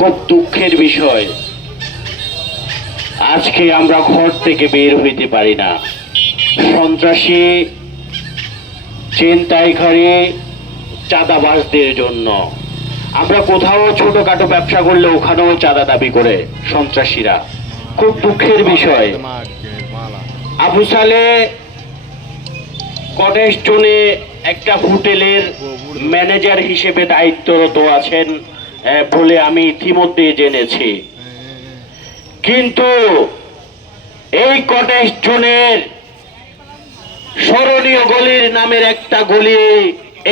খুব দুঃখের বিষয়, আজকে আমরা ঘর থেকে বের হইতে পারি না। সন্ত্রাসী চিন্তায় ঘরে চাঁদাবাজদের জন্য আমরা কোথাও ছোটখাটো ব্যবসা করলে ওখানেও চাঁদা দাবি করে সন্ত্রাসীরা। খুব দুঃখের বিষয়। আবু সালে কটেজ জোনে একটা হোটেলের ম্যানেজার হিসেবে দায়িত্বরত আছেন বলে আমি ইতিমধ্যে জেনেছি। কিন্তু এই কটেজ জোনের স্মরণীয় গলির নামের একটা গলি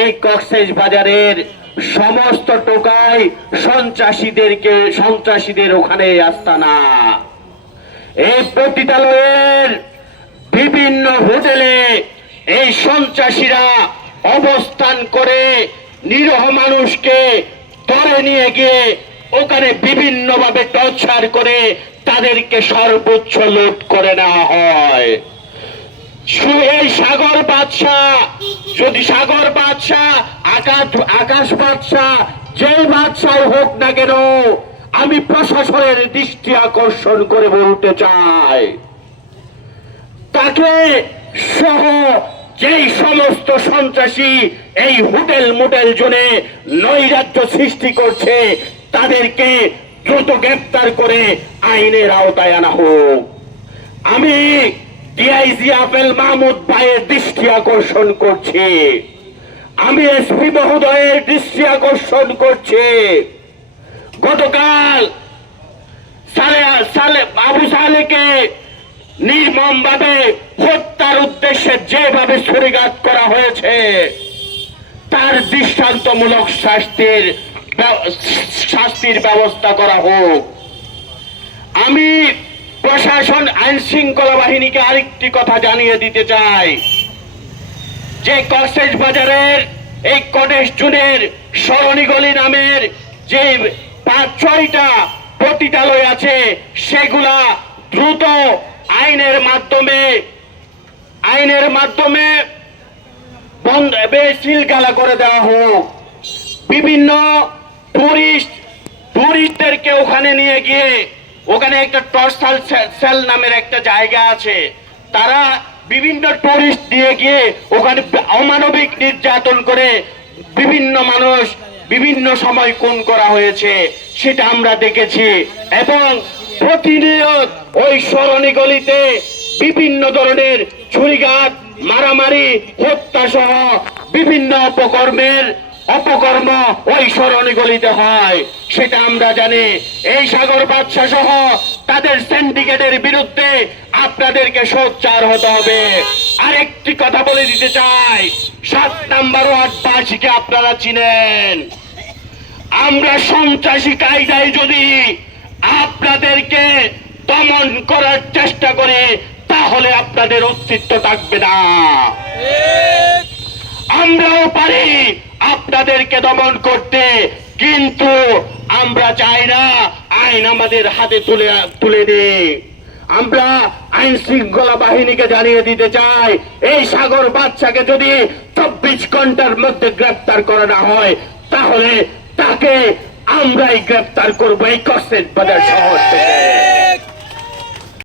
এই কক্সেস বাজারের সমস্ত টোকাই সন্ত্রাসীদের ওখানে আস্তানা। এই পতিতালয়ের বিভিন্ন হোটেলে এই সন্ত্রাসীরা অবস্থান করে নিরীহ মানুষকে ধরে নিয়ে গিয়ে ওখানে বিভিন্নভাবে টর্চার করে তাদেরকে সর্বোচ্চ লুট করে নেওয়া হয়। এই সাগর বাদশাহ, যদি সাগর বাদশাহ, আকাশ বাদশাহ, যে বাদশাহ হোক না কেন, আমি প্রশাসনের দৃষ্টি আকর্ষণ করে বলতে চাই, তাকে সহ যেই সমস্ত সন্ত্রাসী এই হোটেল মোটেল জোনে নৈরাজ্য সৃষ্টি করছে তাদেরকে দ্রুত গ্রেপ্তার করে আইনের আওতায় আনা হোক। আমি ডিআইজি আফেল মাহমুদ ভাইয়ের দৃষ্টি আকর্ষণ করছি, আমি এসপি মহোদয়ের দৃষ্টি আকর্ষণ করছি। গতকাল আবু সালেকে নির্মমভাবে হত্যার উদ্দেশ্যে যেভাবে ছুরিকাঘাত করা হয়েছে তার দৃষ্টান্তমূলক শাস্তির ব্যবস্থা করা হোক। আমি প্রশাসন, আইন শৃঙ্খলা বাহিনীকে আরেকটি কথা জানিয়ে দিতে চাই যে কক্সেস বাজারের এই কটেজ জোনের সরণী গলি নামের যে 5-6টা পতিতালয় আছে সেগুলা দ্রুত আইনের মাধ্যমে বন্ধ সিলগালা করে দেওয়া হোক। বিভিন্ন টুরিস্টদেরকে ওখানে নিয়ে গিয়ে, ওখানে একটা টর্চার সেল নামের একটা জায়গা আছে, তারা বিভিন্ন টুরিস্ট দিয়ে গিয়ে ওখানে অমানবিক নির্যাতন করে বিভিন্ন মানুষ বিভিন্ন সময় খুন করা হয়েছে, সেটা আমরা দেখেছি। এবং প্রতিনিয়ত ওই সরণী গলিতে বিভিন্ন ধরনের ছুরিঘাত, মারামারি, হত্যা সহ বিভিন্ন অপকর্ম ওই সরণী গলিতে হয়, সেটা আমরা জানি। এই সাগর বাদশাহ সহ তাদের সিন্ডিকেটের বিরুদ্ধে আপনাদেরকে সোচ্চার হতে হবে। আরেকটি কথা বলে দিতে চাই, 7 নম্বর ওয়ার্ডবাসীকে আপনারা চিনেন। আমরা সন্ত্রাসী কায়দায় যদি আপনাদেরকে দমন করার চেষ্টা করে তাহলে আপনাদের অস্তিত্ব থাকবে না। আমরাও পারি আপনাদেরকে দমন করতে, কিন্তু আমরা চাই না আইন আমাদের হাতে তুলে দিই। আমরা আইন শৃঙ্খলা বাহিনীকে জানিয়ে দিতে চাই, এই সাগর বাদশাকে যদি 24 ঘন্টার মধ্যে গ্রেফতার করা না হয় তাহলে তাকে আমরাই গ্রেফতার করবো এই কক্সবাজার শহর থেকে।